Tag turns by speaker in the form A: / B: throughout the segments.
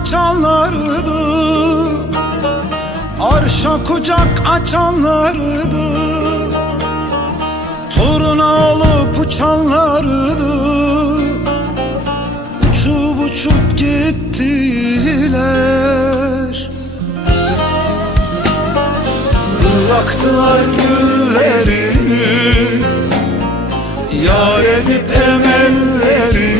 A: açanlardı Arşa kucak açanlardı. Toruna olup uçanlardı. Uçup uçup gittiler. Bıraktılar güllerini. Yar edip emellerini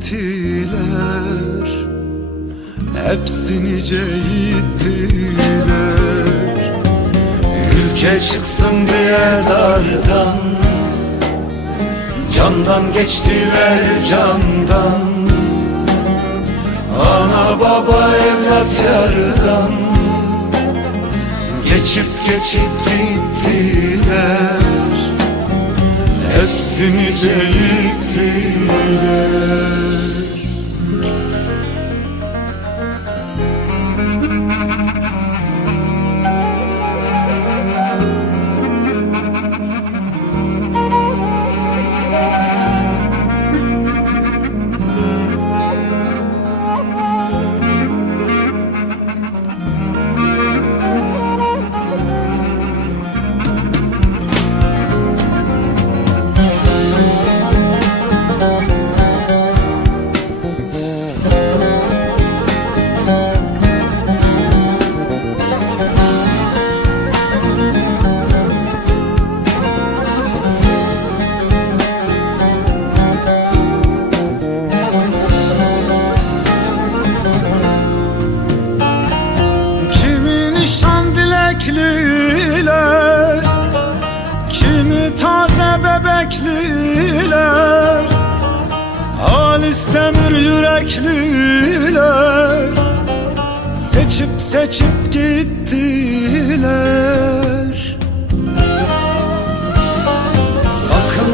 A: gittiler Hepsi nice gittiler. Ülke çıksın diye dardan. Candan geçtiler candan. Ana baba evlat yardan Geçip geçip gittiler Hepsi nice Kimi dilekliler Kimi taze bebekliler Halis demir yürekliler Seçip seçip gitti